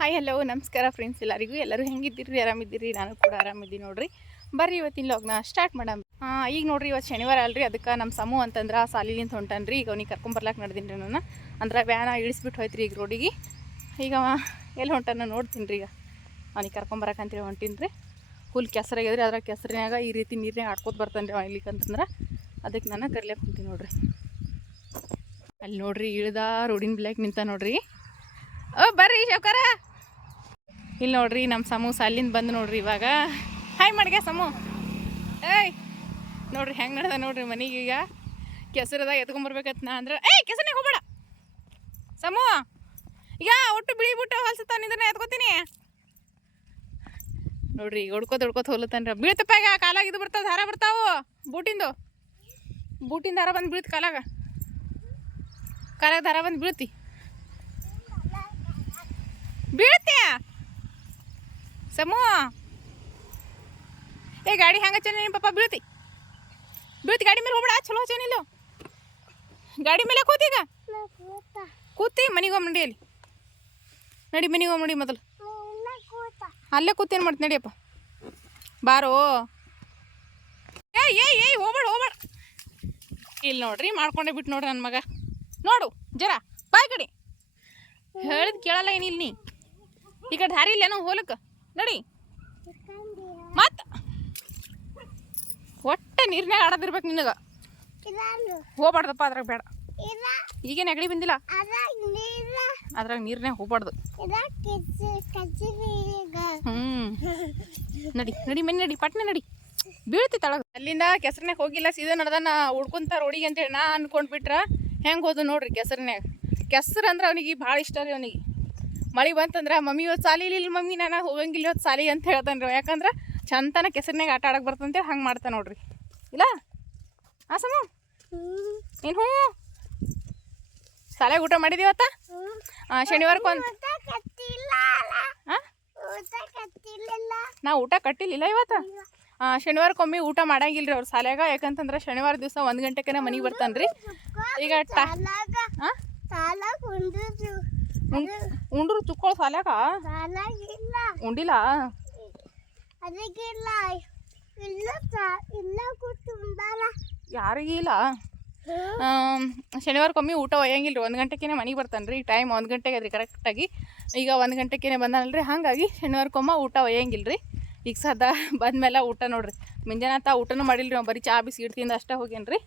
Hi hello ನಮಸ್ಕಾರ friends ಎಲ್ಲರಿಗೂ. ಎಲ್ಲರೂ ಹೆಂಗಿದ್ದೀರಿ? ಆರಾಮಿದ್ದೀರಿ? ನಾನು ಕೂಡ ಆರಾಮಿದ್ದೀನಿ ನೋಡ್ರಿ. ಬರ್ರಿ ಇವತ್ತಿನ ಲಾಗ್ನ ಸ್ಟಾರ್ಟ್ ಮಾಡಮ್ ಈಗ ನೋಡ್ರಿ ಇವತ್ತು ಶನಿವಾರ ಅಲ್ರಿ. ಅದಕ್ಕೆ ನಮ್ಮ ಸಮೂ ಅಂತಂದ್ರೆ ಸಾಲಿಲಿಂದ ಹೊಂಟನ್ರಿ. ಈಗ ಅವ್ನಿಗೆ ಕರ್ಕೊಂಬರ್ಲಾಕ್ ನಡೆದೀನಿ ರೀ ನಾನು ಅಂದ್ರೆ ವ್ಯಾನ ಇಳಿಸ್ಬಿಟ್ಟು ಹೋಯ್ತ್ರಿ ಈಗ ರೋಡಿಗೆ ಈಗ ಎಲ್ಲಿ ಹೊಂಟಾನ ನೋಡ್ತೀನಿ ರೀ ಈಗ. ಅವ್ನಿಗೆ ಕರ್ಕೊಂಬರಕಂತೇಳಿ ಹೊಂಟೀನಿ ರೀ ಫುಲ್ ಕೆಸರಾಗ್ಯದ್ರಿ ಅದ್ರ ಕೆಸರಿನಾಗ ಈ ರೀತಿ ನೀರನ್ನೇ ಆಡ್ಕೋತ ಬರ್ತಾನೆ ರೀ ಅವ ಇಲ್ಲಿಕಂತಂದ್ರೆ ಅದಕ್ಕೆ ನಾನು ಕರ್ಲಿಕ್ಕೆ ಹೊಂತೀನಿ ನೋಡ್ರಿ. ಅಲ್ಲಿ ನೋಡ್ರಿ ಇಳ್ದ ರೋಡಿನ ಬ್ಲ್ಯಾಕ್ ನಿಂತ ನೋಡ್ರಿ. ಓ, ಬರ್ರಿ ಶೌಕರ. ಇಲ್ಲಿ ನೋಡ್ರಿ ನಮ್ಮ ಸಮೂಸ ಅಲ್ಲಿಂದ ಬಂದು ನೋಡ್ರಿ ಇವಾಗ. ಹಾಯ್ ಮಾಡ್ಗೆ ಸಮೂ. ಏಯ್, ನೋಡ್ರಿ ಹೆಂಗೆ ನಡ್ದ ನೋಡ್ರಿ ಮನೆಗೆ ಈಗ. ಕೆಸರದಾಗ ಎತ್ಕೊಂಬರ್ಬೇಕತ್ ನಾ ಅಂದ್ರೆ, ಏಯ್ ಕೆಸರನೇ ಹೋಗ್ಬೇಡ. ಸಮೂ, ಈಗ ಒಟ್ಟು ಬಿಳಿ ಬಿಟ್ಟು ಹೊಲ್ಸತ್ತ ನಿಂದ್ರೆ ಎತ್ಕೋತೀನಿ. ನೋಡ್ರಿ, ಈಗ ಹೊಡ್ಕೋತ ಹೊಡ್ಕೋತ ಹೋಲತ್ತನ್ರ. ಬೀಳ್ತಪ್ಪ ಈಗ ಕಾಲಾಗ ಇದು ಬರ್ತಾವ ದಾರ ಬರ್ತಾವು. ಬೂಟಿಂದು. ಬೂಟಿನ ದಾರ ಬಂದು ಬೀಳ್ತು ಕಾಲಾಗ. ಕಾಲಾಗ ದಾರ ಬಂದು ಬೀಳ್ತಿ. ಬೀಳ್ತ್ಯಾ? ಸಮೂ ಏ ಗಾಡಿ ಹೆಂಗೆ ಹಚ್ಚ ನಿಮ್ಮ ಪಾಪ ಬೀಳ್ತಿ ಬೀಳ್ತಿ ಗಾಡಿ ಮೇಲೆ ಹೋಗ್ಬೇಡ ಚಲೋ ಹಚ್ಚೇನಿಲ್ಲ ಗಾಡಿ ಮೇಲೆ ಕೂತೀಗ ಕೂತಿ ಮನೆಗೆ ಹೋಗಿ ನಡಿಯಲ್ಲಿ ನಡಿ ಮನೆಗೆ ಹೋಗಿ ನಡಿ ಮೊದಲು ಅಲ್ಲೇ ಕೂತೇನು ಮಾಡ್ತೀನಿ ನಡಿಯಪ್ಪ ಬಾರೋ ಏಯ್ ಏಯ್ ಏಯ್ ಹೋಗ್ಬೇಡ ಹೋಗ್ಬೇಡ ಇಲ್ಲಿ ನೋಡ್ರಿ ಮಾಡ್ಕೊಂಡೆ ಬಿಟ್ಟು ನೋಡ್ರಿ ನನ್ನ ಮಗ ನೋಡು ಜರ ಬಾಯ್ ಕಡೆ ಹೇಳಿದ್ ಕೇಳಲ್ಲ ಏನಿಲ್ಲ ನೀ ಈ ಕಡೆ ದಾರಿ ಇಲ್ಲೇನೋ ಹೋಲಕ್ಕೆ ನಡಿ. ಮತ್ ಒಟ್ಟೆ ನೀರ್ನ್ಯಾಗ ಆಡೋದಿರ್ಬೇಕು ನಿನಗ. ಹೋಗ್ಬಾರ್ದಪ್ಪ ಅದ್ರಾಗ ಬೇಡ. ಈಗೇನು ನೆಗಡಿ ಬಂದಿಲ್ಲ ಅದ್ರಾಗ ನೀರ್ನ್ಯಾಗ ಹೋಗ್ಬಾರ್ದು. ಹ್ಮ್. ನಡಿ ನಡಿ ಮನೆ ನಡಿ ಪಟ್ನೆ ನಡಿ. ಬೀಳ್ತಿ ತಳಗ. ಅಲ್ಲಿಂದ ಕೆಸರ್ನ್ಯಾಗ ಹೋಗಿಲ್ಲ ಸೀದಾ ನಡ್ದಾನ ಉಡ್ಕೊಂತ ರೋಡಿಗೆ ಅಂತೇಳಿ ನಾ ಅನ್ಕೊಂಡ್ಬಿಟ್ರ ಹೆಂಗೆ ಹೋದು ನೋಡ್ರಿ ಕೆಸರ್ನಾಗ ಕೆಸರು ಅಂದ್ರೆ ಅವನಿಗೆ ಭಾಳ ಇಷ್ಟ ರೀ ಅವನಿಗೆ. ಮಳೆ ಬಂತಂದ್ರೆ ಮಮ್ಮಿ ಇವತ್ತು ಸಾಲಿ ಇಲ್ಲ ಮಮ್ಮಿ ನಾನು ಹೋಗಂಗಿಲ್ಲ ಇವತ್ತು ಸಾಲಿ ಅಂತ ಹೇಳ್ತಾನೆ ರೀ ಯಾಕಂದ್ರೆ ಚಂತನ ಕೆಸರಿನಾಗ ಆಟ ಆಡಕ್ಕೆ ಬರ್ತಂತೇಳಿ ಹಂಗೆ ಮಾಡ್ತಾನೆ ನೋಡ್ರಿ. ಇಲ್ಲ? ಆ ಸಮ? ಏನು ಹ್ಞೂ ಶಾಲೆಗೆ ಊಟ ಮಾಡಿದೀವತ್ತ ಶನಿವಾರಕ್ಕೊಂದು ಹಾಂ ನಾ ಊಟ ಕಟ್ಟಿಲ್ಲ ಇವತ್ತು? ಶನಿವಾರಕ್ಕೊಮ್ಮೆ ಊಟ ಮಾಡಂಗಿಲ್ಲ ರೀ ಅವ್ರ ಶಾಲ್ಯಾಗ ಯಾಕಂತಂದ್ರೆ ಶನಿವಾರ ದಿವಸ ಒಂದು ಗಂಟೆಗೆ ಮನೆಗೆ ಬರ್ತಾನೆ ರೀ ಈಗ ಟಾ ಹಾಂ ಉಂಡ್ರು ಚುಕ್ಕೋಳು ಸಾಲ್ಯಾಕ? ಇಲ್ಲ ಉಂಡಿಲ್ಲ? ಅದಕ್ಕಿಲ್ಲ. ಇಲ್ಲ ಇಲ್ಲ ಕೂತ್ಕೊಂಡಲ್ಲ ಯಾರಿಗೂ ಇಲ್ಲ. ಆಮ್, ಶನಿವಾರಕ್ಕೊಮ್ಮೆ ಊಟ ಒಯ್ಯಂಗಿಲ್ಲ ರೀ ಒಂದು ಗಂಟೆಗೇನೆ ಮನೆಗೆ ಬರ್ತಾನೆ ರೀ ಟೈಮ್ ಒಂದು ಗಂಟೆಗೆ ಅದ್ರಿ ಕರೆಕ್ಟಾಗಿ ಈಗ ಒಂದು ಗಂಟೆಗೇನೆ ಬಂದಾನಲ್ರಿ. ಹಾಗಾಗಿ ಶನಿವಾರಕ್ಕೊಮ್ಮ ಊಟ ಒಯ್ಯಂಗಿಲ್ಲ ರೀ ಈಗ ಸದ ಬಂದ್ಮೇಲೆ ಊಟ ನೋಡ್ರಿ. ಮುಂಜಾನೆ ಆತ ಊಟನೂ ಮಾಡಿಲ್ಲ ರೀ ಬರೀ ಚಾ ಬಿಸಿ ಇಡ್ತಿಂದ ಅಷ್ಟೇ ಹೋಗ್ಯಾನ ರೀ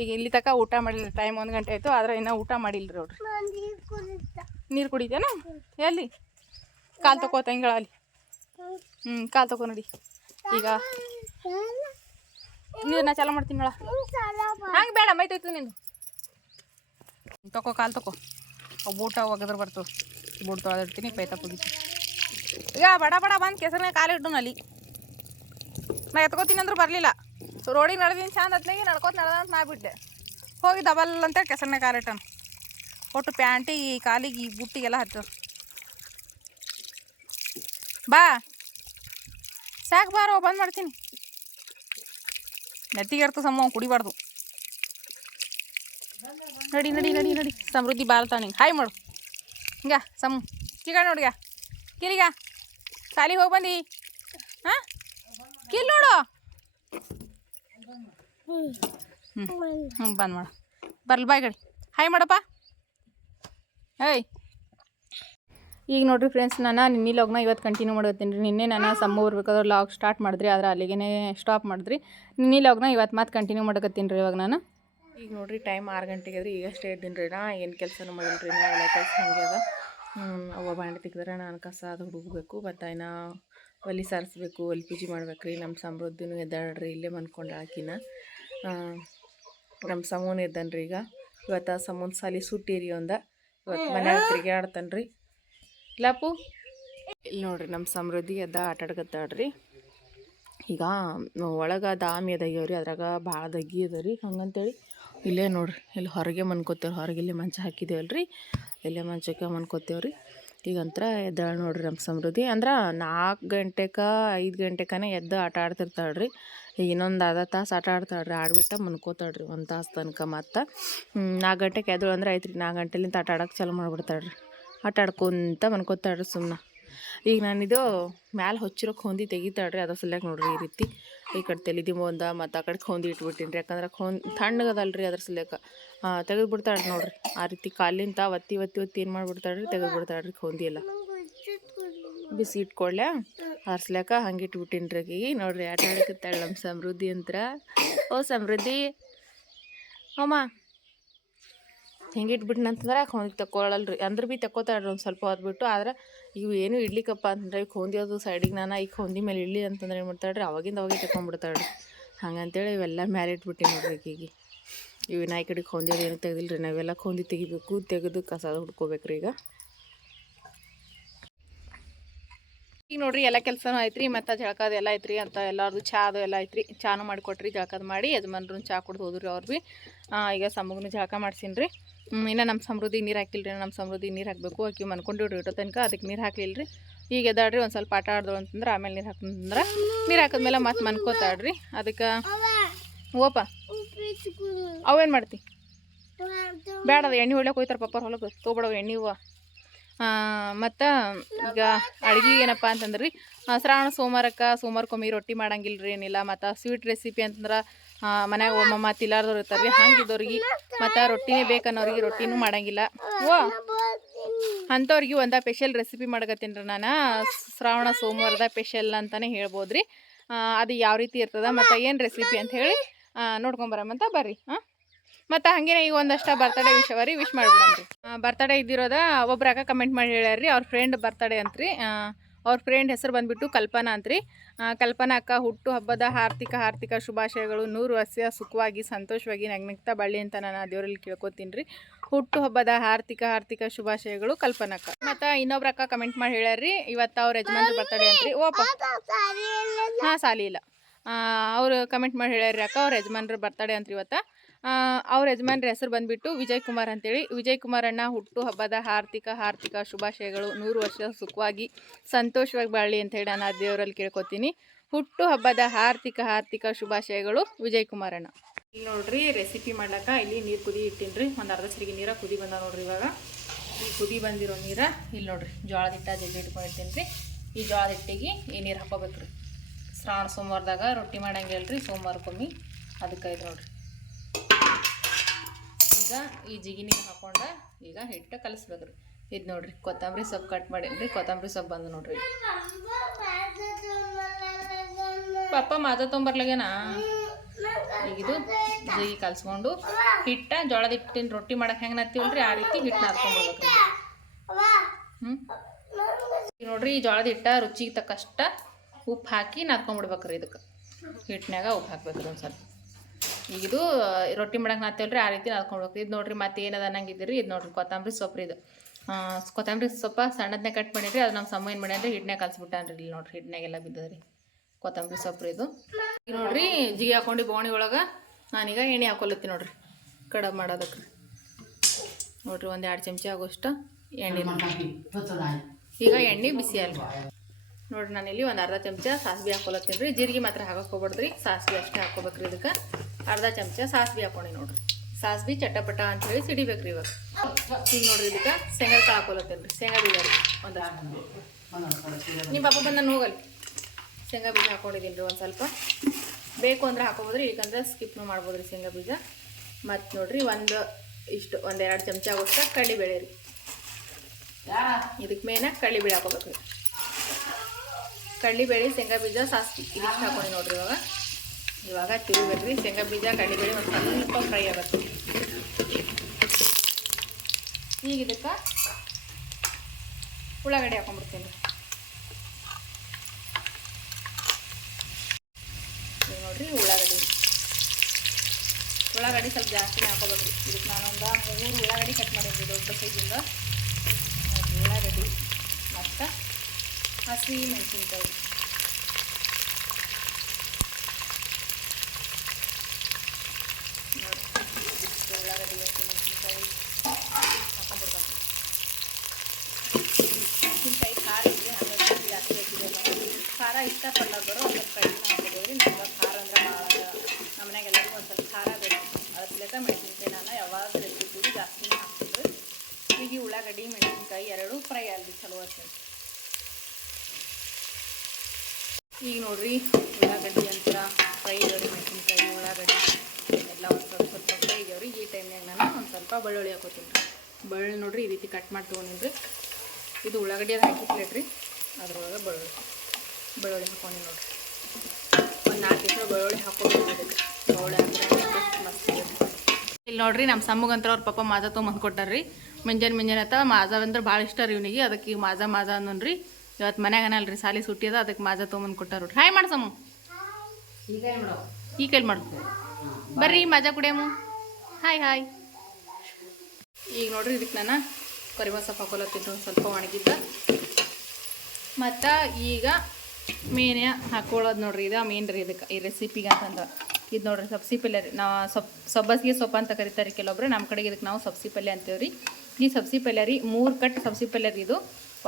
ಈಗ ಇಲ್ಲಿ ತನಕ ಊಟ ಮಾಡಿಲ್ಲ ಟೈಮ್ ಒಂದು ಗಂಟೆ ಆಯಿತು. ಆದ್ರೆ ಇನ್ನೂ ಊಟ ಮಾಡಿಲ್ಲ ರೀ ನೋಡ್ರಿ ನೀರು ಕುಡಿತೇನ ಎಲ್ಲಿ ಕಾಲು ತಗೋ ತಂಗಳ ಅಲ್ಲಿ. ಹ್ಞೂ ಕಾಲು ತಗೋ ನೋಡಿ. ಈಗ. ನೀರನ್ನ ಚಾಲ ಮಾಡ್ತೀನಿ ಹಂಗೆ ಬೇಡ, ಮೈ ತೊಯ್ತು ನೀನು. ತಗೋ ಕಾಲು ತಗೋ ಅವು ಬೂಟ ಒಗದ್ರ ಬರ್ತು ಬೂಟ್ ತೊಳೆದಿರ್ತೀನಿ ಪೈ ಕುದಿಸಿ ಈಗ ಬಡ ಬಡ, ಬಂದು ಕೆಸರನ್ನ ಕಾಲು ಇಟ್ಟು ಅಲ್ಲಿ. ನಾ ಎತ್ಕೋತೀನಿ ಅಂದ್ರೆ ಬರಲಿಲ್ಲ. ರೋಡಿಗೆ ನಡೆದೀನಿ ಚಂದ ಹತ್ನಾಗಿ ನಡ್ಕೋತ ನಡ್ದಂತ ನಾ ಬಿಟ್ಟೆ ಹೋಗಿ ಡಬಲ್ ಅಂತ ಕೆಸರನ್ನ ಕಾಲಿಟ್ಟನು ಒಟ್ಟು ಈ ಕಾಲಿಗೆ ಈ ಬುಟ್ಟಿಗೆಲ್ಲ ಹತ್ತು ಬಾ. ಸಾಕು ಬಾರೋ, ಬಂದ್ ಮಾಡ್ತೀನಿ. ನೆತ್ತಿಗೆ ಸಮ ಕುಡಿಬಾರ್ದು. ನಡಿ ನಡಿ ನಡಿ ನಡಿ. ಸಮೃದ್ಧಿ ಬಾಲ್ತಾ ನಿಂಗೆ ಹಾಯ್ ಮಾಡು. ಹಿಂಗ, ಸಮ. ಈಗ ನೋಡಿಗ ಕಿಲಿಗ ಸಾಲಿಗೆ ಹೋಗಿ ಬಂದಿ. ಹಾಂ? ಕಿಲ್ ನೋಡು. ಹ್ಞೂ ಹ್ಞೂ ಬಂದ್ ಮಾಡು. ಬರ್ಲಿ ಬಾಯ್ ಗಡಿ. ಹಾಯ್ ಮಾಡಪ್ಪ. ಏಯ್ ಈಗ ನೋಡ್ರಿ ಫ್ರೆಂಡ್ಸ್ ನಾನು ನಿನ್ನೆ ಲಾಗ್ನ ಇವತ್ತು ಕಂಟಿನ್ಯೂ ಮಾಡತ್ತೀನಿ ರೀ. ನಿನ್ನೆ ನಾನು ಸಮ್ಮ ಬರ್ಬೇಕಾದ್ರೆ ಲಾಗ್ ಸ್ಟಾರ್ಟ್ ಮಾಡಿದ್ರಿ ಆದ್ರೆ ಅಲ್ಲಿಗೆ ಸ್ಟಾಪ್ ಮಾಡಿದ್ರಿ. ನಿನ್ನೆ ಲಾಗ್ನ ಇವತ್ತು ಮತ್ತೆ ಕಂಟಿನ್ಯೂ ಮಾಡಕತ್ತೀನಿ ರೀ ಇವಾಗ ನಾನು. ಈಗ ನೋಡಿರಿ ಟೈಮ್ ಆರು ಗಂಟೆಗೆ ಅದ್ರಿ ಈಗ ಎಷ್ಟೇ ಇದ್ದೀನಿ ರೀ. ನಾ ಏನು ಕೆಲಸನೂ ಮಾಡಿಲ್ಲ ರೀ ನಾ ಎಲ್ಲ ಕೆಲಸ ಹಂಗೆ ಅದ. ಅವ್ವ ಬಾಂಡೆ ತೆಗೆದ್ರೆ ನಾನು ಕಸ ಅದು ಹುಡುಗಬೇಕು ಮತ್ತು ಇನ್ನು ಒಲಿ ಸಾರಿಸ್ಬೇಕು ಒಲಿ ಪೂಜೆ ಮಾಡ್ಬೇಕು ರೀ. ನಮ್ಮ ಸಮೃದ್ಧಿನೂ ಎದ್ದಾಡ್ರಿ ಇಲ್ಲೇ ಮನ್ಕೊಂಡು ಹಾಕಿನ ನಮ್ಮ ಸಮೂನ್ ರೀ ಈಗ. ಇವತ್ತು ಸಮೂನ್ ಸಾಲಿ ಸುಟ್ಟಿರಿ ಒಂದ. ಇವತ್ತು ಮನ್ಯಾಗ ತಿರುಗಾಡ್ತಾನೆ ರೀ ಇಲ್ಲಪ್ಪು ಇಲ್ಲಿ ನೋಡ್ರಿ ನಮ್ಮ ಸಮೃದ್ಧಿ ಅದ ಆಟ ಆಡ್ಕತ್ತಾಡ್ರಿ ಈಗ ಒಳಗೆ ದಾಮಿ ಅದಾಗ್ಯಾವ್ರಿ ಅದ್ರಾಗ ಭಾಳ ದಗ್ಗಿ ಅದರಿ ರೀ ಹಂಗಂತೇಳಿ. ಇಲ್ಲೇ ನೋಡ್ರಿ ಇಲ್ಲಿ ಹೊರಗೆ ಮನ್ಕೋತೇವ್ರಿ ಹೊರಗೆ ಇಲ್ಲಿ ಮಂಚ ಹಾಕಿದೇವಲ್ರಿ. ಇಲ್ಲೇ ಮಂಚಕ್ಕೆ ಮನ್ಕೋತೇವ್ರಿ. ಈಗಂತ್ರ ಎದ್ದಾಳ ನೋಡ್ರಿ ನಮ್ಮ ಸಮೃದ್ಧಿ. ಅಂದ್ರೆ ನಾಲ್ಕು ಗಂಟೆಗೆ ಐದು ಗಂಟೆಕನೇ ಎದ್ದು ಆಟ ಆಡ್ತಿರ್ತಾಳ್ರಿ. ಇನ್ನೊಂದು ಅರ್ಧ ತಾಸು ಆಟ ಆಡ್ತಾಳ್ರಿ. ಆಡ್ಬಿಟ್ಟು ಮನ್ಕೋತಾಳ್ರಿ ಒಂದು ತಾಸು ತನಕ ಮತ್ತು. ನಾಲ್ಕು ಗಂಟೆಗೆ ಎದ್ದು ಅಂದ್ರೆ ಐತ್ರಿ ನಾಲ್ಕು ಗಂಟೆಲಿಂದ ಆಟ ಆಡೋಕೆ ಚಾಲು ಮಾಡ್ಬಿಡ್ತಾಳ್ರಿ. ಆಟ ಆಡ್ಕೊಂತ ಮನ್ಕೋತಾಳ್ರಿ ಸುಮ್ಮನೆ ಈಗ ನಾನಿದು ಮ್ಯಾಲೆ ಹೊಚ್ಚಿರೋಕೆ ಹೊಂದಿ ತೆಗಿತಾಳ್ರಿ. ಅದರ ಸಲುವಾಗಿ ನೋಡ್ರಿ ಈ ರೀತಿ. ಈ ಕಡೆ ತೆಲಿದಿ ಮುಂದ ಮತ್ತು ಆ ಕಡೆ ಖೋಂದಿ ಇಟ್ಬಿಟ್ಟಿನಿ ರೀ ಯಾಕಂದ್ರೆ ಖೋನ್ ತಣ್ಣಗದಲ್ರಿ ಅದ್ರ ಸಲಕ ತೆಗೆದು ಬಿಡ್ತಾಳೆ ನೋಡ್ರಿ. ಆ ರೀತಿ ಕಾಲಿಂದ ಒತ್ತಿ ಒತ್ತಿ ಒತ್ತಿ ಏನು ಮಾಡ್ಬಿಡ್ತಾಳ್ರಿ? ತೆಗೆದು ಬಿಡ್ತಾಳ್ರಿ ಖೋಂದಿ ಎಲ್ಲ. ಬಿಸಿ ಇಟ್ಕೊಳ್ಳೆ ಹರ್ಸ್ಲಾಕ ಹಂಗೆ ಇಟ್ಬಿಟ್ಟಿನಿ ರೀ ನೋಡ್ರಿ ಆಟ ಆಡಕತ್ತಾಳೆ ನಮ್ಮ ಸಮೃದ್ಧಿ ಅಂತ ಓ ಸಮೃದ್ಧಿ. ಅಮ್ಮ. ಹೆಂಗೆ ಇಟ್ಬಿಟ್ಟು ಅಂತಂದ್ರೆ ಹೊಂದಿ ರೀ ಅಂದ್ರೆ ಭೀ ತಕ್ಕೋತಾಳ್ರಿ ಒಂದು ಸ್ವಲ್ಪ ಹೊದ್ಬಿಟ್ಟು ಆದ್ರೆ ಇವು ಏನು ಇಡ್ಲಿಕ್ಕಪ್ಪ ಅಂತಂದ್ರೆ ಈಗ ಹೊಂದಿ ಅದು ಸೈಡಿಗೆ ನಾನು ಈಗ ಹೊಂದಿ ಮೇಲೆ ಇಡ್ಲಿ ಅಂತಂದ್ರೆ ಏನು ಮಾಡ್ತಾಳ್ರಿ? ಅವಾಗಿಂದ ಅವಾಗೆ ತಗೊಂಡ್ಬಿಡ್ತಾಳ್ರಿ ಹಂಗಂತೇಳಿ ಇವೆಲ್ಲ ಮ್ಯಾಲೆ ಇಟ್ಬಿಟ್ಟು ನೋಡ್ರಿ ಈಗ. ಇವು ನಾಯಿ ಕಡೆಗೆ ಹೊಂದಿ ಅದು ಏನು ತೆಗ್ದಿಲ್ಲ ರೀ ನಾವೆಲ್ಲ ಹೊಂದಿ ತೆಗಿಬೇಕು, ತೆಗೆದು ಕಸ ಹುಡ್ಕೋಬೇಕ್ರಿ ಈಗ. ಈಗ ನೋಡ್ರಿ, ಎಲ್ಲ ಕೆಲಸನೂ ಐತ್ರಿ ಮತ್ತು ಜಳಕದ ಎಲ್ಲ ಐತ್ರಿ ಅಂತ ಎಲ್ಲರದು ಚಾ ಅದು ಎಲ್ಲ ಐತ್ರಿ ಚಾನು ಮಾಡಿಕೊಟ್ರಿ, ಜಳಕದ ಮಾಡಿ. ಯಜಮಾನ್ರು ಚಾ ಕುಡ್ದು ಹೋದ್ರಿ ಅವ್ರು ಭೀ ಈಗ ಸಮಗನು ಜಳಕ ಮಾಡ್ಸೀನಿ ರೀ ಇನ್ನು ನಮ್ಮ ಸಮೃದ್ಧಿ ನೀರು ಹಾಕಿಲ್ಲ ರೀ ನಮ್ಮ ಸಮೃದ್ಧಿ ನೀರು ಹಾಕಬೇಕು ಆಕಿ ಮನ್ಕೊಂಡಿಡ್ರಿ ಇಟ್ಟೋ ತನಕ ಅದಕ್ಕೆ ನೀರು ರೀ ಈಗ ಎದಾಡ್ರಿ ಒಂದು ಸ್ವಲ್ಪ ಆಟ ಆಡ್ದಳು ಅಂತಂದ್ರೆ, ಆಮೇಲೆ ನೀರು ಹಾಕಂತಂದ್ರೆ ನೀರು ಹಾಕಿದ್ಮೇಲೆ ಮತ್ತೆ ಮನ್ಕೋತಾಡ್ರಿ ಅದಕ್ಕೆ ಓಪ ಅವೇನು ಮಾಡ್ತಿ? ಬೇಡ ಅದು ಎಣ್ಣೆ ಹೊಳ್ಯಕ್ಕೆ ಹೋಯ್ತಾರೆ ಪಪ್ಪರ್ ಹೊಲಕ್ಕೆ ತೊಗೊಬಿಡವು ಎಣ್ಣೆ ಹೂವು. ಮತ್ತು ಈಗ ಅಡ್ಗೆ ಏನಪ್ಪ ಅಂತಂದ್ರೆ ರೀ ಶ್ರಾವಣ ಸೋಮವಾರಕ್ಕೆ ಸೋಮವಾರಕ್ಕೊಮ್ಮೆ ರೊಟ್ಟಿ ಮಾಡಂಗಿಲ್ಲ ರೀ ಏನಿಲ್ಲ, ಮತ್ತು ಸ್ವೀಟ್ ರೆಸಿಪಿ ಅಂತಂದ್ರೆ ಮನ್ಯಾಗ ಒಮ್ಮಮ್ಮ ತಿಲ್ಲಾರ್ದವ್ರು ಇರ್ತಾರೆ ರೀ, ಹಂಗಿದ್ದವ್ರಿಗೆ ಮತ್ತು ರೊಟ್ಟಿನೇ ಬೇಕನ್ನೋರಿಗೆ ರೊಟ್ಟಿನೂ ಮಾಡಂಗಿಲ್ಲ. ಓ ಅಂಥವ್ರಿಗೆ ಒಂದು ಸ್ಪೆಷಲ್ ರೆಸಿಪಿ ಮಾಡ್ಕತ್ತೀನಿ ರೀ ನಾನು, ಶ್ರಾವಣ ಸೋಮವಾರದ ಸ್ಪೆಷಲ್ ಅಂತಲೇ ಹೇಳ್ಬೋದು ರೀ. ಅದು ಯಾವ ರೀತಿ ಇರ್ತದ ಮತ್ತು ಏನು ರೆಸಿಪಿ ಅಂತ ಹೇಳಿ ನೋಡ್ಕೊಂಬರಮ್ಮಂತ ಬರ್ರಿ ಹಾಂ ಮತ್ತು ಹಂಗೇನೆ ಈಗ ಒಂದಷ್ಟು ಬರ್ತಡೇ ವಿಷಯ ರೀ ವಿಶ್ ಮಾಡ್ಬಿಡಂತ್ರಿ ಬರ್ತಡೇ ಇದ್ದಿರೋದ ಒಬ್ರಾಗ ಕಮೆಂಟ್ ಮಾಡಿ ಹೇಳ್ಯಾರ ರೀ ಅವ್ರ ಫ್ರೆಂಡ್ ಬರ್ತಡೇ ಅಂತ್ರಿ ಅವ್ರ ಫ್ರೆಂಡ್ ಹೆಸರು ಬಂದ್ಬಿಟ್ಟು ಕಲ್ಪನಾ ಅಂತ ರೀ ಕಲ್ಪನಾ ಅಕ್ಕ ಹುಟ್ಟು ಹಬ್ಬದ ಆರ್ಥಿಕ ಆರ್ಥಿಕ ಶುಭಾಶಯಗಳು. ನೂರು ವರ್ಷ ಸುಖವಾಗಿ ಸಂತೋಷವಾಗಿ ನಗ್ನಗ್ತಾ ಬಳ್ಳಿ ಅಂತ ನಾನು ದೇವರಲ್ಲಿ ಕೇಳ್ಕೊತೀನಿ ರೀ. ಹುಟ್ಟು ಹಬ್ಬದ ಆರ್ಥಿಕ ಆರ್ಥಿಕ ಶುಭಾಶಯಗಳು ಕಲ್ಪನಾ ಅಕ್ಕ. ಮತ್ತು ಇನ್ನೊಬ್ರ ಅಕ್ಕ ಕಮೆಂಟ್ ಮಾಡಿ ಹೇಳ್ಯಾರ್ರಿ. ಇವತ್ತು ಅವ್ರ ಯಜಮಾನ್ರು ಬರ್ತಾರೆ ಅಂತ್ರಿ. ಓಪ ಹಾಂ ಸಾಲಿ ಇಲ್ಲ. ಅವರು ಕಮೆಂಟ್ ಮಾಡಿ ಹೇಳ್ಯಾರ ಅಕ್ಕ, ಅವ್ರ ಯಜಮಾನ್ರ ಬರ್ತಾಡೆ ಅಂತ ಇವತ್ತು. ಅವ್ರ ಯಜಮಾನ್ರ ಹೆಸರು ಬಂದ್ಬಿಟ್ಟು ವಿಜಯ್ ಕುಮಾರ್ ಅಂತೇಳಿ. ವಿಜಯ್ ಕುಮಾರ್ ಅಣ್ಣ ಹುಟ್ಟು ಹಬ್ಬದ ಹಾರ್ದಿಕ ಹಾರ್ದಿಕ ಶುಭಾಶಯಗಳು. ನೂರು ವರ್ಷ ಸುಖವಾಗಿ, ಸಂತೋಷವಾಗಿ ಬಾಳಿ ಅಂತ ಹೇಳಿ ನಾನು ಆ ದೇವರಲ್ಲಿ ಕೇಳ್ಕೊತೀನಿ. ಹುಟ್ಟು ಹಬ್ಬದ ಹಾರ್ದಿಕ ಹಾರ್ದಿಕ ಶುಭಾಶಯಗಳು ವಿಜಯ್ ಕುಮಾರ್ ಅಣ್ಣ. ಇಲ್ಲಿ ನೋಡ್ರಿ ರೆಸಿಪಿ ಮಾಡ್ಲಕ್ಕ ಇಲ್ಲಿ ನೀರು ಕುದಿ ಇಟ್ಟಿನಿ ರೀ ಒಂದು ಅರ್ಧ ಸರಿಗೆ ನೀರ ಕುದಿ ಬಂದ ನೋಡ್ರಿ ಇವಾಗ. ಈ ಕುದಿ ಬಂದಿರೋ ನೀರ ಇಲ್ಲಿ ನೋಡ್ರಿ, ಜೋಳದ ಹಿಟ್ಟ ಜಲ್ದಿ ಇಟ್ಕೊಂಡಿರ್ತೀನಿ ರೀ ಈ ಜೋಳದ ಹಿಟ್ಟಿಗೆ ಈ ನೀರು ಹಾಕೋಬೇಕು ರೀ ಶ್ರಾವಣ ಸೋಮವಾರದಾಗ ರೊಟ್ಟಿ ಮಾಡಂಗಿಲ್ಲ ರೀ ಸೋಮವಾರಕ್ಕೊಮ್ಮೆ ಅದಕ್ಕೆ ಇದು ನೋಡ್ರಿ. ಈಗ ಈ ಜಿಗಿನಿಗೆ ಹಾಕೊಂಡ ಈಗ ಹಿಟ್ಟು ಕಲಿಸ್ಬೇಕು ರೀ ಇದು ನೋಡ್ರಿ, ಕೊತ್ತಂಬರಿ ಸೊಪ್ಪು ಕಟ್ ಮಾಡೇನ್ರಿ, ಕೊತ್ತಂಬರಿ ಸೊಪ್ಪು ಬಂದು ನೋಡ್ರಿ. ಪಪ್ಪ ಮಾತ ತೊಂಬರ್ಲಾಗೇನಾ? ಈಗ ಇದು ಜಿಗಿ ಕಲಿಸ್ಕೊಂಡು ಹಿಟ್ಟ ಜೋಳದ ಹಿಟ್ಟಿನ ರೊಟ್ಟಿ ಮಾಡಕ್ಕೆ ಹೆಂಗೆ ನತ್ತೀವಲ್ರಿ ಆ ರೀತಿ ಹಿಟ್ಟು ನಾದ್ಕೊಂಡ್ಬಿಡ್ಬೇಕು ರೀ ಹ್ಞೂ ನೋಡ್ರಿ, ಈ ಜೋಳದ ಹಿಟ್ಟ ರುಚಿಗೆ ತಕ್ಕಷ್ಟ ಉಪ್ಪು ಹಾಕಿ ನಾದ್ಕೊಂಡ್ಬಿಡ್ಬೇಕ್ರಿ ಇದಕ್ಕೆ. ಹಿಟ್ಟಿನಾಗ ಉಪ್ಪು ಹಾಕ್ಬೇಕು ಒಂದು ಸ್ವಲ್ಪ. ಈಗ ಇದು ರೊಟ್ಟಿ ಮಾಡಕ್ಕೆ ನಾತೇವಲ್ರಿ, ಆ ರೀತಿ ನಾದ್ಕೊಳ್ಬೇಕು ಇದು ನೋಡ್ರಿ ಮತ್ತೆ ಏನದ ಅನ್ನಂಗಿದ್ದೀರಿ, ಇದು ನೋಡ್ರಿ ಕೊತ್ತಂಬರಿ ಸೊಪ್ಪು ರೀ ಇದು ಕೊತ್ತಂಬರಿ ಸೊಪ್ಪ ಸಣ್ಣದನ್ನೇ ಕಟ್ ಮಾಡಿರಿ ಅದು ನಮ್ಮ ಸಮ ಏನು ಮಾಡ್ಯಾನ್ರಿ ಹಿಟ್ನಾಗ ಕಲ್ಸ್ಬಿಟ್ಟಾನ್ರಿ ಇಲ್ಲಿ ನೋಡ್ರಿ ಹಿಟ್ನಾಗೆಲ್ಲ ಬಿದ್ದದ್ರಿ ಕೊತ್ತಂಬರಿ ಸೊಪ್ಪು ರೀ ಇದು ನೋಡಿರಿ, ಜಿಗಿ ಹಾಕೊಂಡು ಬೋಣಿ ಒಳಗೆ ನಾನೀಗ ಎಣ್ಣೆ ಹಾಕೊಲತ್ತೀನಿ ನೋಡ್ರಿ, ಕಡಬ್ ಮಾಡೋದಕ್ಕೆ ನೋಡ್ರಿ ಒಂದು ಎರಡು ಚಮಚ ಆಗೋಷ್ಟು ಎಣ್ಣೆ. ಈಗ ಎಣ್ಣೆ ಬಿಸಿ ಅಲ್ರಿ. ನೋಡ್ರಿ ನಾನಿಲ್ಲಿ ಒಂದು ಅರ್ಧ ಚಮಚ ಸಾಸಿವೆ ಹಾಕೊಳತ್ತೀನಿ ರೀ. ಜೀರಿಗೆ ಮಾತ್ರ ಹಾಕಕ್ಕೆ ರೀ ಸಾಸಿವೆ ಅಷ್ಟೇ ಹಾಕೋಬೇಕ್ರಿ ಇದಕ್ಕೆ. ಅರ್ಧ ಚಮಚ ಸಾಸಿವೆ ಹಾಕೊಂಡಿ ನೋಡ್ರಿ. ಸಾಸಿವೆ ಚಟಪಟ ಹೇಳಿ ಸಿಡಿಬೇಕ್ರಿ ಇವಾಗ. ಈಗ ನೋಡ್ರಿ ಇದಕ್ಕೆ ಶೇಂಗಾ ಕಾಳು ರೀ. ಶೇಂಗಾ ಬೀಜ ರೀ. ಒಂದು ನಿಮ್ಮ ಪಾಪ ಬಂದ ಹೋಗಲಿ ಶೇಂಗಾ ಬೀಜ ಹಾಕೊಂಡಿದ್ದೀನಿ ರೀ ಒಂದು ಸ್ವಲ್ಪ. ಬೇಕು ಅಂದ್ರೆ ಹಾಕೋಬೋದ್ರಿ ಈಗಂದ್ರೆ ಸ್ಕಿಪ್ನು ಮಾಡ್ಬೋದು ರೀ ಶೇಂಗಾ ಬೀಜ. ಮತ್ತು ನೋಡ್ರಿ ಒಂದು ಇಷ್ಟು, ಒಂದು ಎರಡು ಚಮಚ ಆಗೋಷ್ಟು ಬೆಳೆ ರೀ. ಇದಕ್ಕೆ ಮೇನ ಬೆಳೆ ಹಾಕೋಬೇಕು ಕಡಲೆಬೇಳೆ ಶೇಂಗಾ ಬೀಜ, ಸಾಸ್ವಿ. ಇದಿಷ್ಟು ಹಾಕೊಂಡು ನೋಡ್ರಿ ಇವಾಗ. ಇವಾಗ ತಿರುಗಬೇಕ್ರಿ ಶೇಂಗಾ ಬೀಜ ಕಡಲೆಬೇಳೆ ಒಂದು ಸ್ವಲ್ಪ ಫ್ರೈ ಆಗುತ್ತೆ. ಈಗ ಇದಕ್ಕೆ ಉಳ್ಳಾಗಡ್ಡಿ ಹಾಕೊಂಡ್ಬಿಡ್ತೀನಿ. ರೀ ನೋಡ್ರಿ ಉಳ್ಳಾಗಡ್ಡಿ. ಉಳ್ಳಾಗಡ್ಡಿ ಸ್ವಲ್ಪ ಜಾಸ್ತಿನೇ ಹಾಕೋಬೇಕ್ರಿ ಇದಕ್ಕೆ ನಾನೊಂದು ಮೂರು ಉಳ್ಳಾಗಡ್ಡಿ ಕಟ್ ಮಾಡೀನಿ ದೊಡ್ಡ ಸೈಜಿಂದ ಉಳ್ಳಾಗಡ್ಡಿ, ಮತ್ತು ಹಸಿ ಮೆಣಸಿನ್ಕಾಯಿ. ಉಳ್ಳಾಗಡ್ಡಿ ಹಸಿ ಮೆಣಸಿನ್ಕಾಯಿ ಹಾಕೊಂಡ್ಬಿಡ್ಬೇಕು. ಮೆಣಸಿನ್ಕಾಯಿ ಖಾರ ಇದ್ರೆ ಹಂಗಾಗಿ ಜಾಸ್ತಿ ಹಾಕಿದೆ ಖಾರ ಇಷ್ಟಪಡೋರು ಒಂದು ಸ್ವಲ್ಪ ಕಡಿಮೆ ಹಾಕೋಬೋದು ರೀ ನಮ್ಗೆ ಖಾರ ಅಂದ್ರೆ ಭಾಳ ನಮ್ಮ ಮನ್ಯಾಗೆಲ್ಲರಿಗೂ ಒಂದು ಸ್ವಲ್ಪ ಖಾರ ಬೇಕು. ಅದಕ್ಕೆ ಮೆಣಸಿನ್ಕಾಯಿ ನಾನು ಯಾವಾಗ ರೆಸಿಪಿ ಜಾಸ್ತಿನೇ ಹಾಕ್ತಿದ್ರು ಈಗ ಉಳ್ಳಾಗಡ್ಡಿ, ಮೆಣಸಿನ್ಕಾಯಿ ಎರಡು ಈಗ ನೋಡ್ರಿ ಉಳ್ಳಾಗಡ್ಡಿ ಅಂತ ಫ್ರೈ ಇದಾವ್ರಿ ಮೆಣಸಿನ್ಕಾಯಿ, ಉಳ್ಳಾಗಡ್ಡಿ, ಎಲ್ಲ ಒಂದು ಸ್ವಲ್ಪ ಸ್ವಲ್ಪ ಫ್ರೈ ಇದಾವ್ರಿ ಈ ಟೈಮ್ನಾಗ ನಾನು ಒಂದು ಸ್ವಲ್ಪ ಬೆಳ್ಳುಳ್ಳಿ ಹಾಕೋತೀನಿ. ಬೆಳ್ಳುಳ್ಳಿ ನೋಡ್ರಿ ಈ ರೀತಿ ಕಟ್ ಮಾಡಿ ತೊಗೊಂಡಿನಿ ಇದು ಉಳ್ಳಾಗಡ್ಡಿ ಅದು ಹಾಕಿಟ್ಲೇಟ್ ರೀ. ಅದ್ರೊಳಗೆ ಬೆಳ್ಳುಳ್ಳಿ ಬೆಳ್ಳುಳ್ಳಿ ಹಾಕೊಂಡು ನೋಡ್ರಿ. ಒಂದು ನಾಲ್ಕು ದಿವಸ ಬೆಳ್ಳುಳ್ಳಿ ಹಾಕೋಬೇಕು ಇಲ್ಲಿ ನೋಡ್ರಿ ನಮ್ಮ ಸಮ್ಮಗಂತ್ರ ಅವ್ರ ಪಾಪ ಮಾಜಾ ತೊಗೊಂಬಂದು ಕೊಟ್ಟಾರ್ರಿ. ಮುಂಜಾನೆ ಮುಂಜಾನೆ ಆತ ಮಾಜಾ ಅಂದ್ರೆ ಭಾಳ ಇಷ್ಟ ರೀ ಇವನಿಗೆ. ಅದಕ್ಕೆ ಈಗ ಮಾಜಾ ಮಾಜಾ ಅನ್ನೋನ್ರಿ. ಇವತ್ತು ಮನ್ಯಾಗ ಸಾಲಿ ಸುಟ್ಟಿ ಅದ ಅದಕ್ಕೆ ಮಾಜಾ ತೊಗೊಂಬಂದು ಕೊಟ್ಟಾರ ಹಾಯ್ ಮಾಡ್ಸಮ್ಮ ಸಮ್ಮು ಈ ಕೈಲಿ ಮಾಡು. ಬರ್ರಿ ಮಜಾ ಕುಡಿಯಮು ಹಾಯ್ ಹಾಯ್. ಈಗ ನೋಡ್ರಿ ಇದಕ್ಕೆ ನಾನು ಕರಿಬೇವು ಸೊಪ್ಪು ಹಾಕೊಲತ್ತಿದ್ದು ಸ್ವಲ್ಪ ಒಣಗಿದ್ದ. ಮತ್ತು ಈಗ ಮೇನೆ ಹಾಕೊಳ್ಳೋದು ನೋಡ್ರಿ ಇದು ಮೇನ್ ರೀ ಇದಕ್ಕೆ ಈ ರೆಸಿಪಿಗೆ ಅಂತಂದ್ರೆ ಇದು ನೋಡ್ರಿ ಸಬ್ಸಿ ಪಲ್ಯ ರೀ. ನಾವು ಸೊಪ್ ಸಬ್ಬಸಿಗೆ ಸೊಪ್ಪು ಅಂತ ಕರಿತಾರೆ ಕೆಲವೊಬ್ರು. ನಮ್ಮ ಕಡೆಗೆ ಇದಕ್ಕೆ ನಾವು ಸಬ್ಸಿ ಪಲ್ಯ ಅಂತೀವಿ ರೀ ಈ ಸಬ್ಸಿ ಪಲ್ಯ ರೀ ಮೂರು ಕಟ್ ಸಬ್ಸಿ ಪಲ್ಯ ರೀ ಇದು.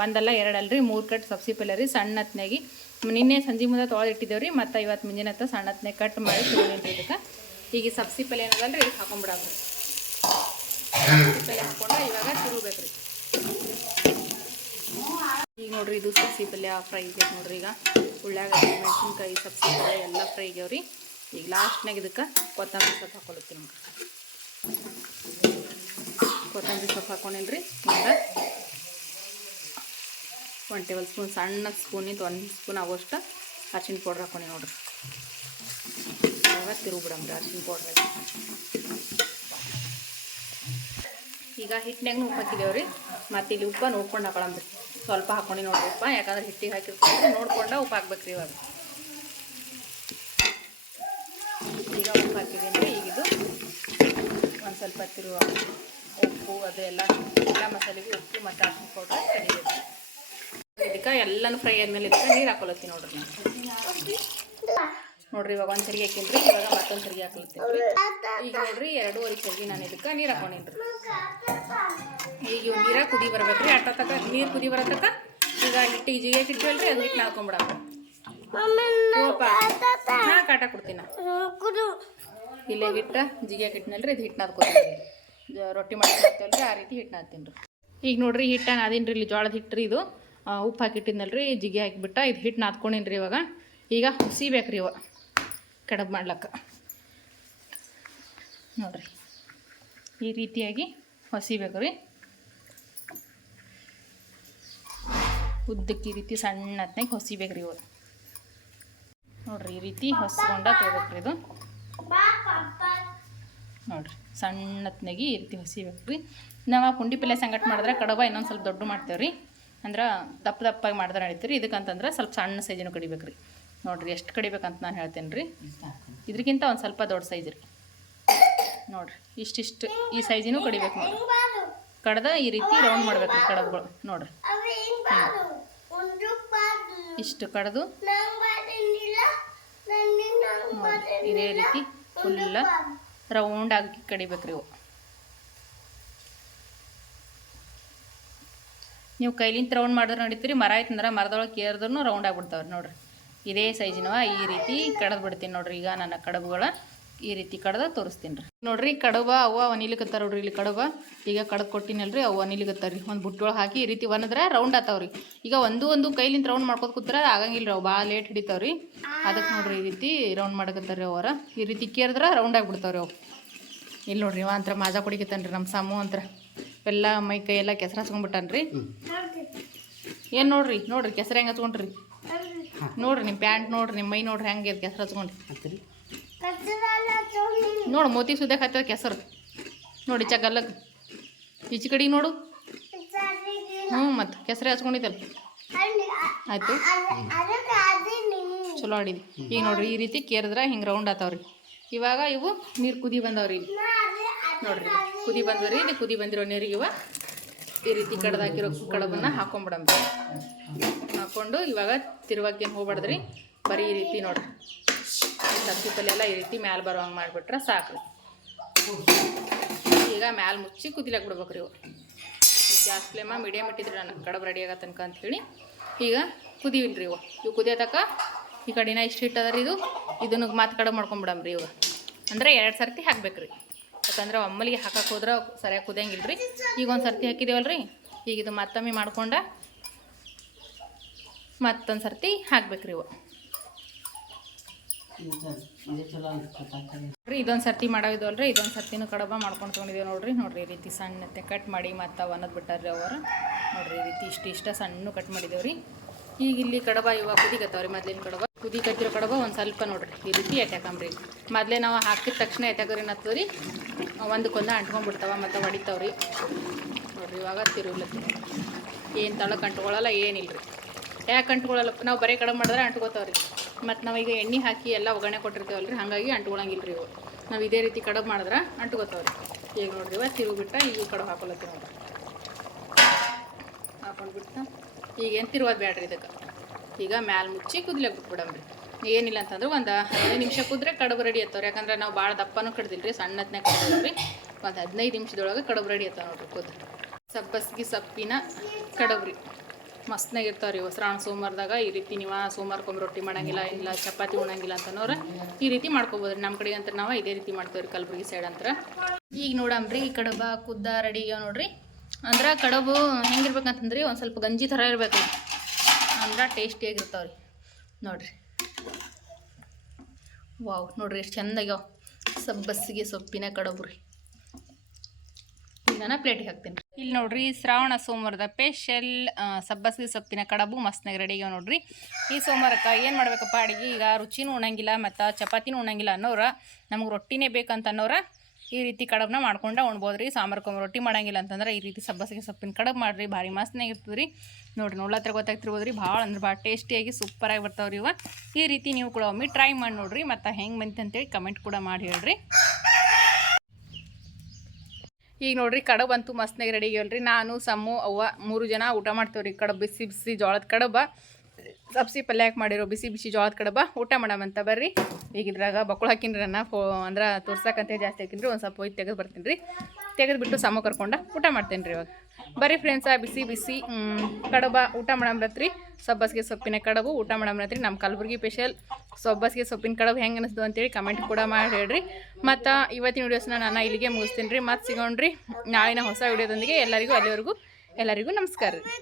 ಒಂದಲ್ಲ ಎರಡಲ್ಲ ರೀ ಮೂರು ಕಟ್ ಸಬ್ಸಿ ಪಲ್ಯ ರೀ ಸಣ್ಣ ಹೊತ್ನಾಗಿ ನಿನ್ನೆ ಸಂಜೆ ಮುಂದೆ ತೊಳೆದಿಟ್ಟಿದ್ದೇವೆ ರೀ ಮತ್ತು ಇವತ್ತು ಮುಂಜಾನೆ ಹತ್ತ ಸಣ್ಣ ಹೊತ್ನಾಗ ಕಟ್ ಮಾಡಿ ತೊಗೊಂಡಿನಿ ಇದಕ್ಕೆ. ಈಗ ಸಬ್ಸಿ ಪಲ್ಯ ಏನದಲ್ಲ ರೀ ಸಬ್ಸಿ ಪಲ್ಯ ಹಾಕ್ಕೊಂಡ್ರೆ ಇವಾಗ ತಿರುಗಬೇಕು ರೀ ಈಗ ನೋಡ್ರಿ ಇದು ಸಬ್ಸಿ ಪಲ್ಯ ಫ್ರೈ ಇದೆ ನೋಡ್ರಿ ಈಗ. ಉಳ್ಳಾಗಡ್ಡಿ, ಮೆಣಸಿನ್ಕಾಯಿ, ಸಬ್ಸಿ ಪಲ್ಯ ಎಲ್ಲ ಫ್ರೈ ಆಗ್ಯಾವ್ರಿ. ಈಗ ಲಾಸ್ಟ್ನಾಗ ಇದಕ್ಕೆ ಕೊತ್ತಂಬರಿ ಸೊಪ್ಪು ಹಾಕೊಳತ್ತೀನಿ ನಮ್ಗೆ. ಕೊತ್ತಂಬರಿ ಸೊಪ್ಪು ಹಾಕೊಂಡಿಲ್ರಿ, ಮುಂದೆ ಒನ್ ಟೇಬಲ್ ಸ್ಪೂನ್, ಸಣ್ಣ ಸ್ಪೂನಿಂದ ಒಂದು ಸ್ಪೂನ್ ಆಗೋಷ್ಟು ಅರ್ಶಿನ ಪೌಡ್ರ್ ಹಾಕೊಂಡು ನೋಡ್ರಿ. ಆಗ ತಿರುಗ್ಬಿಡಮ್ರಿ ಅರ್ಶಿನ ಪೌಡ್ರ್ ಈಗ ಹಿಟ್ಟಿನಾಗ ಉಪ್ಪು ಹಾಕಿದೇವ್ರಿ ಮತ್ತು ಇಲ್ಲಿ ಉಪ್ಪು ನೋಡ್ಕೊಂಡು ಹಾಕೊಳಮ್ರಿ ಸ್ವಲ್ಪ ಹಾಕೊಂಡು ನೋಡ್ರಿ ಉಪ್ಪ. ಯಾಕಂದ್ರೆ ಹಿಟ್ಟಿಗೆ ಹಾಕಿರ್ತೀವಿ, ನೋಡ್ಕೊಂಡು ಉಪ್ಪು ಹಾಕ್ಬೇಕ್ರಿ ಇವಾಗ. ಈಗ ಉಪ್ಪು ಹಾಕಿದ್ದೀನಿ ಈಗಿದು ಒಂದು ಸ್ವಲ್ಪ ತಿರುವ ಉಪ್ಪು, ಅದೆಲ್ಲ, ಎಲ್ಲ ಮಸಾಲೆಗೂ ಉಪ್ಪು ಮತ್ತು ಅರ್ಶಿನ ಪೌಡ್ರ್ ಕಡಿಬೇಕು ಇದಕ್ಕೆ ಎಲ್ಲನೂ ಫ್ರೈ ಆದ್ಮೇಲೆ ಇದ್ರೆ ನೀರು ಹಾಕೊಳತ್ತೀನಿ ನೋಡ್ರಿ ನಾನು. ನೋಡ್ರಿ ಇವಾಗ ಒಂದು ಸರಿಗೆ ಹಾಕಿನ್ರಿ, ಇವಾಗ ಮತ್ತೊಂದು ಸರಿಗೆ ಹಾಕ್ಲತ್ತೀನಿ ಈಗ ನೋಡ್ರಿ ಎರಡೂವರೆ ಸರಿಗೆ ನಾನು ಇದಕ್ಕೆ ನೀರು ಹಾಕೊಂಡಿನ್ರಿ. ಈಗ ಇವ್ ನೀರ ಕುದಿ ಬರ್ಬೇಕ್ರಿ, ಅಟ್ಟ ತಕ ನೀರು ಕುದಿ ಬರತಕ್ಕ. ಈಗ ಹಿಟ್ಟು ಈಜಿಗೆ ಇಟ್ಟಿವಲ್ರಿ ಅದು ಹಿಟ್ಟು ನಾದ್ಕೊಂಬಿಡ ಹಾಂ ಕಾಟ ಕೊಡ್ತೀನಿ. ನಾ. ಇಲ್ಲೇ ಹಿಟ್ಟ, ಜಿಗೆ ಇಟ್ಟಿನಲ್ರಿ ಇದು ಹಿಟ್ಟು ನಾದ್ಕೊತೀನಿ. ರೊಟ್ಟಿ ಮಾಡ್ಕೊಳ್ತೇವಲ್ರಿ ಆ ರೀತಿ ಹಿಟ್ಟು ನಾದ್ತೀನಿ ಈಗ ನೋಡ್ರಿ ಹಿಟ್ಟ ನಾದಿನ್ರಿ ಇಲ್ಲಿ ಜೋಳದ ಹಿಟ್ಟು ರೀ ಇದು. ಉಪ್ಪು ಹಾಕಿಟ್ಟಿದ್ನಲ್ರಿ, ಜಿಗಿ ಹಾಕಿಬಿಟ್ಟ, ಇದು ಹಿಟ್ಟು ನಾದ್ಕೊಂಡಿನಿ ರೀ ಇವಾಗ. ಈಗ ಹುಸಿಬೇಕ್ರಿ ಇವ, ಕಡಬ್ ಮಾಡ್ಲಕ್ಕ. ನೋಡ್ರಿ, ಈ ರೀತಿಯಾಗಿ ಹೊಸಿಬೇಕು ರೀ. ಉದ್ದಕ್ಕೆ ಈ ರೀತಿ ಸಣ್ಣ ಹತ್ತನೇ ಹೊಸಿಬೇಕು ರೀ ಇವು. ನೋಡ್ರಿ, ಈ ರೀತಿ ಹೊಸ್ಕೊಂಡ ತೊಗೋಬೇಕ್ರಿ ಇದು. ನೋಡ್ರಿ ಸಣ್ಣ ಈ ರೀತಿ ಹೊಸಿಬೇಕು ರೀ ನಾವು ಪುಂಡಿ ಪಲ್ಯ ಸಂಗಟ್ ಮಾಡಿದ್ರೆ ಕಡಬ ಇನ್ನೊಂದು ಸ್ವಲ್ಪ ದೊಡ್ಡ ಮಾಡ್ತೇವೆ ರೀ ಅಂದ್ರೆ ದಪ್ಪ ದಪ್ಪಾಗಿ ಮಾಡಿದ್ರೆ ನಡೀತೀರಿ. ಇದಕ್ಕಂತಂದ್ರೆ ಸ್ವಲ್ಪ ಸಣ್ಣ ಸೈಜಿನ ಕಡಿಬೇಕು ರೀ ನೋಡಿರಿ ಎಷ್ಟು ಕಡಿಬೇಕಂತ ನಾನು ಹೇಳ್ತೇನೆ ರೀ ಇದ್ರಕ್ಕಿಂತ ಒಂದು ಸ್ವಲ್ಪ ದೊಡ್ಡ ಸೈಜ್ ರೀ. ನೋಡ್ರಿ ಇಷ್ಟಿಷ್ಟು ಈ ಸೈಜಿನೂ ಕಡಿಬೇಕು ನೋಡಿ ಕಡ್ದ ಈ ರೀತಿ ರೌಂಡ್ ಮಾಡ್ಬೇಕು ರೀ ಕಡಬ್ಗಳು ನೋಡಿರಿ ಇಷ್ಟು ಕಡ್ದು. ಇದೇ ರೀತಿ ಫುಲ್ಲ ರೌಂಡ್ ಆಗಿ ಕಡಿಬೇಕು ರೀ ಇವು. ನೀವು ಕೈಲಿಂದ ರೌಂಡ್ ಮಾಡಿದ್ರೆ ನಡೀತೀರಿ ಮರ ಆಯ್ತಂದ್ರೆ ಮರದೊಳಗೆ ಕೇರಿದ್ರೂ ರೌಂಡ್ ಆಗಿಬಿಡ್ತಾವ್ರಿ ನೋಡ್ರಿ. ಇದೇ ಸೈಜಿನವ ಈ ರೀತಿ ಕಡದು ಬಿಡ್ತೀನಿ ನೋಡ್ರಿ. ಈಗ ನನ್ನ ಕಡಬುಗಳ ಈ ರೀತಿ ಕಡ್ದ ತೋರಿಸ್ತೀನಿ ರೀ. ನೋಡ್ರಿ ಕಡಬ ಅವ ಒನಿಲಿಕತ್ತಾರ ನೋಡ್ರಿ, ಇಲ್ಲಿ ಕಡಬ. ಈಗ ಕಡದ್ ಕೊಟ್ಟಿನಲ್ರಿ ಅವು ಒನಿಲಿಕತ್ತಾರ ರೀ ಒಂದು ಬುಟ್ಟೊಳಗೆ ಹಾಕಿ ಈ ರೀತಿ ಒಂದ್ರೆ ರೌಂಡ್ ಆತಾವ್ರಿ. ಈಗ ಒಂದು ಒಂದು ಕೈಲಿಂದ ರೌಂಡ್ ಮಾಡ್ಕೊತ ಕೂತ್ರ ಆಗಂಗಿಲ್ಲ ರೀ ಅವು ಭಾಳ ಲೇಟ್ ಹಿಡಿತಾವ್ರಿ. ಅದಕ್ಕೆ ನೋಡ್ರಿ, ಈ ರೀತಿ ರೌಂಡ್ ಮಾಡಕತ್ತಾರ ಅವರ ಈ ರೀತಿ ಕೇರಿದ್ರೆ ರೌಂಡ್ ಆಗಿಬಿಡ್ತಾವ್ರಿ ಅವು ಇಲ್ಲಿ ನೋಡ್ರಿ, ಇವ ಅಂತರ ಮಾಜಾ ಕುಡಿಕತ್ತಾನ ರೀ ನಮ್ಮ ಸಾಮು ಅಂತ್ರ. ಎಲ್ಲ ಮೈ ಕೈ ಎಲ್ಲ ಕೆಸರು ಹಚ್ಕೊಂಡ್ಬಿಟ್ಟಾನ್ರಿ. ಏನು ನೋಡ್ರಿ? ನೋಡ್ರಿ ಕೆಸರು ಹೆಂಗೆ ಹಚ್ಕೊಂಡ್ರಿ? ನೋಡ್ರಿ ನಿಮ್ಮ ಪ್ಯಾಂಟ್ ನೋಡ್ರಿ ನಿಮ್ಮ ಮೈ ನೋಡ್ರಿ ಹೆಂಗೆ ಕೆಸರು ಹಚ್ಕೊಂಡ್ರಿ. ನೋಡಿ ಮೋತಿ ಸುದ್ಯಕ್ಕೆ ಹತ್ತದ ಕೆಸರು. ನೋಡಿ ಚಗಲ್ಲಕ್ಕೆ ಈಚೆ ಕಡೆ ನೋಡು. ಹ್ಞೂ ಮತ್ತು ಕೆಸರು ಹಚ್ಕೊಂಡಿದ್ದಲ್ಲ ಆಯಿತು. ಚಲೋ ಆಡಿದ್ವಿ ಈಗ ನೋಡ್ರಿ ಈ ರೀತಿ ಕೇರಿದ್ರೆ ಹಿಂಗೆ ರೌಂಡ್ ಆತಾವ್ರಿ. ಇವಾಗ ಇವು ನೀರು ಕುದಿ ಬಂದವ್ರಿ. ನೋಡ್ರಿ ಕುದಿ ಬಂದ್ರಿ ಇಲ್ಲಿ ಕುದಿ ಬಂದಿರೋ ನೀರಿಗೆ ಈ ರೀತಿ ಕಡ್ದಾಕಿರೋ ಕಡಬನ್ನ ಹಾಕೊಂಬಿಡಮ್ರಿ ಹಾಕೊಂಡು ಇವಾಗ ತಿರುವಾಕೇನು ಹೋಗ್ಬಾರ್ದ್ರಿ, ಬರೀ ಈ ರೀತಿ ನೋಡ್ರಿ. ಪಲ್ಯ ಎಲ್ಲ ಈ ರೀತಿ ಮ್ಯಾಲ ಬರೋ ಹಂಗೆ ಮಾಡಿಬಿಟ್ರೆ ಸಾಕು ಈಗ ಮ್ಯಾಲ ಮುಚ್ಚಿ ಕುದಿಲಾಕ್ ಬಿಡ್ಬೇಕ್ರಿ ಇವು. ಗ್ಯಾಸ್ ಫ್ಲೇಮ ಮೀಡಿಯಮ್ ಇಟ್ಟಿದ್ರಿ ನಾನು ಕಡಬ ರೆಡಿ ಆಗೋ ತನಕ ಅಂಥೇಳಿ ಈಗ ಕುದಿವಿಲ್ರಿ ಇವು. ಇವು ಕುದಿಯೋತಕ ಈ ಕಡಿನ ಇಷ್ಟು ಹಿಟ್ಟದ ಇದು. ಇದನ್ನು ಮಾತು ಕಡಬ ಮಾಡ್ಕೊಂಬಿಡಮ್ರಿ ಇವಾಗ ಅಂದರೆ ಎರಡು ಸರ್ತಿ ಹಾಕ್ಬೇಕ್ರಿ. ಯಾಕಂದ್ರೆ ಒಮ್ಮಲಿಗೆ ಹಾಕಕ್ಕೆ ಹೋದ್ರೆ ಸರಿಯಾಗಿ ಕುದಿಯಂಗಿಲ್ಲ ರೀ ಈಗ ಒಂದು ಸರ್ತಿ ಹಾಕಿದೇವಲ್ರಿ. ಈಗ ಇದು ಮತ್ತೊಮ್ಮೆ ಮಾಡ್ಕೊಂಡ ಮತ್ತೊಂದು ಸರ್ತಿ ಇವು. ಇದು ಚಲೋ ಅನ್ಸುತ್ತೆ ನೋಡ್ರಿ ಇದೊಂದು ಸರ್ತಿ ಮಾಡೋದಿವಲ್ರಿ ಇದೊಂದು ಸರ್ತಿನೂ ಕಡಬ ಮಾಡ್ಕೊಂಡು ತೊಗೊಂಡಿದ್ದೇವೆ ನೋಡ್ರಿ. ನೋಡ್ರಿ, ಈ ರೀತಿ ಸಣ್ಣತೆ ಕಟ್ ಮಾಡಿ ಮತ್ತು ಒಣದ್ ಬಿಟ್ಟಾರ್ರಿ ಅವರು. ನೋಡ್ರಿ, ಈ ರೀತಿ ಇಷ್ಟು ಇಷ್ಟ ಸಣ್ಣ ಕಟ್ ಮಾಡಿದೇವ್ರಿ. ಈಗ ಇಲ್ಲಿ ಕಡಬ ಇವಾಗ ಕುದಿಗತ್ತವ್ರಿ, ಮೊದ್ಲಿನ ಕಡಬ. ಕುದಿಕತ್ತಿರೋ ಕಡಬ ಒಂದು ಸ್ವಲ್ಪ ನೋಡ್ರಿ. ಈ ರೀತಿ ಎತ್ಯಾಕಂಬ್ರಿ. ಮೊದಲೇ ನಾವು ಹಾಕಿದ ತಕ್ಷಣ ಎತ್ಯಾಕ್ರಿ ರೀ ಒಂದಕ್ಕೊಂದು ಅಂಟ್ಕೊಂಡ್ಬಿಡ್ತಾವ ಮತ್ತು ಹೊಡಿತಾವ್ರಿ. ನೋಡ್ರಿ, ಇವಾಗ ತಿರುಗ್ಲತ್ತಿ. ಏನು ತಳಕ್ಕೆ ಅಂಟ್ಕೊಳ್ಳಲ್ಲ ಏನಿಲ್ಲ ರೀ ಯಾಕೆ ಅಂಟ್ಕೊಳ್ಳಲ್ಲ? ನಾವು ಬರೀ ಕಡಬ ಮಾಡಿದ್ರೆ ಅಂಟ್ಕೋತಾವ್ರಿ. ಮತ್ತು ನಾವೀಗ ಎಣ್ಣೆ ಹಾಕಿ ಎಲ್ಲ ಒಗ್ಗರಣೆ ಕೊಟ್ಟಿರ್ತೀವಲ್ಲ ರೀ ಹಾಗಾಗಿ ಅಂಟ್ಕೊಳಂಗಿಲ್ಲ ರೀ ಇವು. ನಾವು ಇದೇ ರೀತಿ ಕಡಬು ಮಾಡಿದ್ರೆ ಅಂಟ್ಕೋತಾವ್ರಿ. ಈಗ ನೋಡ್ರಿ, ಇವಾಗ ತಿರುಗಿ ಬಿಟ್ಟ ಈಗ ಕಡಬ ಹಾಕೊಳತ್ತೀವಿ ನೋಡ್ರಿ. ಹಾಕೊಂಡ್ಬಿಟ್ಟು ಈಗೇನು ತಿರುಗೋದು ಬೇಡ್ರಿ ಇದಕ್ಕೆ? ಈಗ ಮ್ಯಾಲ್ ಮುಚ್ಚಿ ಕುದ್ಲಿಕ್ಕೆ ಬಿಡಂಬ್ರಿ ಏನಿಲ್ಲ ಅಂತಂದ್ರೆ ಒಂದು ಹದಿನೈದು ನಿಮಿಷ ಕುದ್ರೆ ಕಡುಬು ರೆಡಿ ಆಯ್ತವ್ರಿ ಯಾಕಂದ್ರೆ ನಾವು ಭಾಳ ದಪ್ಪನೂ ಕಡ್ದಿಲ್ಲ ರೀ ಸಣ್ಣತ್ನೇ ಕಡ್ದಿಲ್ಲ ಒಂದು ಹದಿನೈದು ನಿಮಿಷದೊಳಗೆ ಕಡುಬು ರೆಡಿ ಆಯ್ತಾವ ನೋಡ್ರಿ ಕುದ್ ಸಬ್ಬಸ್ಗಿ ಸೊಪ್ಪಿನ ಕಡಬ್ರಿ. ಮಸ್ತ್ನಾಗ ಇರ್ತಾವ್ರಿ ಹೊಸರಾಣ ಸೋಮವಾರದಾಗ. ಈ ರೀತಿ ನೀವು ಸೋಮವಾರಕ್ಕೊಮ್ಮೆ ರೊಟ್ಟಿ ಮಾಡಂಗಿಲ್ಲ, ಇಲ್ಲ ಚಪಾತಿ ಉಣಂಗಿಲ್ಲ ಅಂತನೋರ ಈ ರೀತಿ ಮಾಡ್ಕೋಬೋದ್ರಿ. ನಮ್ಮ ಕಡೆಗೆ ಅಂತ ನಾವು ಇದೇ ರೀತಿ ಮಾಡ್ತೇವ್ರಿ ಕಲಬುರಗಿ ಸೈಡ್ ಅಂತ ಈಗ ನೋಡಂಬ್ರಿ, ಈ ಕಡಬ ಕುದ್ದ ರೆಡಿ ನೋಡ್ರಿ. ಅಂದ್ರೆ ಕಡಬು ಹೆಂಗಿರ್ಬೇಕಂತಂದ್ರಿ, ಒಂದು ಸ್ವಲ್ಪ ಗಂಜಿ ಥರ ಇರ್ಬೇಕು ಅಂದ್ರೆ ಟೇಸ್ಟಿಯಾಗಿರ್ತಾವೆ ರೀ ನೋಡಿರಿ. ವಾವ್, ನೋಡಿರಿ ಎಷ್ಟು ಚೆಂದಾಗ್ಯಾವ ಸಬ್ಬಸ್ಸಿಗೆ ಸೊಪ್ಪಿನ ಕಡಬು ರೀ ಈಗ ನಾನು ಪ್ಲೇಟಿಗೆ ಹಾಕ್ತೀನಿ ಇಲ್ಲಿ ನೋಡ್ರಿ ಶ್ರಾವಣ ಸೋಮವಾರದ ಸ್ಪೆಷಲ್ ಸಬ್ಬಸ್ಗೆ ಸೊಪ್ಪಿನ ಕಡಬು ಮಸ್ತ್ನಾಗ ರೆಡಿ ಆಗ್ಯಾವ ನೋಡ್ರಿ. ಈ ಸೋಮವಾರಕ್ಕೆ ಏನು ಮಾಡ್ಬೇಕಪ್ಪ ಅಡಿಗೆ? ಈಗ ರುಚಿನೂ ಉಣಂಗಿಲ್ಲ ಮತ್ತು ಚಪಾತಿನೂ ಉಣಂಗಿಲ್ಲ ಅನ್ನೋರ, ನಮ್ಗೆ ರೊಟ್ಟಿನೇ ಬೇಕಂತ ಅನ್ನೋರ ಈ ರೀತಿ ಕಡಬನ್ನ ಮಾಡ್ಕೊಂಡು ರೀ ಸಾಂಬಾರ್ಕೊಮ್ಮೆ ರೊಟ್ಟಿ ಮಾಡಂಗಿಲ್ಲ ಅಂತಂದ್ರೆ ಈ ರೀತಿ ಸಬ್ಬಸಿಗೆ ಸೊಪ್ಪಿನ ಕಡಬು ಮಾಡಿರಿ. ಭಾರಿ ಮಸ್ತ್ನಾಗ ಇರ್ತದೆ ರೀ ನೋಡಿರಿ ನೋಡ್ಲತ್ರ ಗೊತ್ತಾಗ್ತಿರ್ಬೋದು ರೀ ಭಾಳ ಅಂದ್ರೆ ಭಾಳ ಟೇಸ್ಟಿಯಾಗಿ ಸೂಪರಾಗಿ ಬರ್ತಾವ್ರಿ ಇವ. ಈ ರೀತಿ ನೀವು ಕೂಡ ಒಮ್ಮೆ ಟ್ರೈ ಮಾಡಿ ನೋಡಿರಿ. ಮತ್ತು ಹೆಂಗೆ ಬಂತು ಅಂತೇಳಿ ಕಮೆಂಟ್ ಕೂಡ ಮಾಡಿ ಹೇಳ್ರಿ. ಈಗ ನೋಡ್ರಿ, ಕಡಬ್ ಅಂತೂ ಮಸ್ತ್ನಾಗ ರೆಡಿ ಆಗ್ಯಾವಲ್ರಿ. ನಾನು ಸಮ್ಮು ಅವ್ವ ಮೂರು ಜನ ಊಟ ಮಾಡ್ತೇವ್ರಿ. ಕಡಬ್ ಬಿಸಿ ಬಿಸಿ ಜೋಳದ ಕಡಬ. ಸಬ್ಸಿ ಪಲ್ಯ ಹಾಕಿ ಮಾಡಿರೋ? ಬಿಸಿ ಬಿಸಿ ಜೋಳದ ಕಡಬ. ಊಟ ಮಾಡಮಂತ ಬರ್ರಿ. ಈಗ ಇದ್ರಾಗ ಬಕ್ಕಳು ಹಾಕಿನ್ರಿ ನನ್ನ ಫೋ ಅಂದ್ರೆ ತೋರ್ಸಕ್ಕಂತ ಜಾಸ್ತಿ ಹಾಕಿನ್ರಿ ಒಂದು ಸ್ವಲ್ಪ ಹೋಗಿ ತೆಗೆದು ಬರ್ತೀನಿ ರೀ ತೆಗೆದುಬಿಟ್ಟು ಸಮ ಕರ್ಕೊಂಡು ಊಟ ಮಾಡ್ತೀನಿ ರೀ ಇವಾಗ. ಬರ್ರಿ ಫ್ರೆಂಡ್ಸ ಬಿಸಿ ಬಿಸಿ ಕಡಬ ಊಟ ಮಾಡಮ್ರತ್ರಿ ಸಬ್ಬಸ್ಗೆ ಸೊಪ್ಪಿನ ಕಡಬು, ಊಟ ಮಾಡಮ್ರತ್ರಿ ನಮ್ಮ ಕಲಬುರ್ಗಿ ಸ್ಪೆಷಲ್ ಸೊಬ್ಬಸ್ಗೆ ಸೊಪ್ಪಿನ ಕಡಬು ಹೆಂಗೆ ಅನಿಸ್ತು ಅಂತೇಳಿ ಕಮೆಂಟ್ ಕೂಡ ಮಾಡಿ ಹೇಳ್ರಿ. ಮತ್ತು ಇವತ್ತಿನ ವೀಡಿಯೋಸ್ನ ನಾನು ಇಲ್ಲಿಗೆ ಮುಗಿಸ್ತೀನಿ ರೀ. ಮತ್ತು ಸಿಗೋಣ್ರಿ ನಾಳಿನ ಹೊಸ ವೀಡಿಯೋದೊಂದಿಗೆ ಎಲ್ಲರಿಗೂ ಅಲ್ಲಿವರೆಗೂ ಎಲ್ಲರಿಗೂ ನಮಸ್ಕಾರ ರೀ.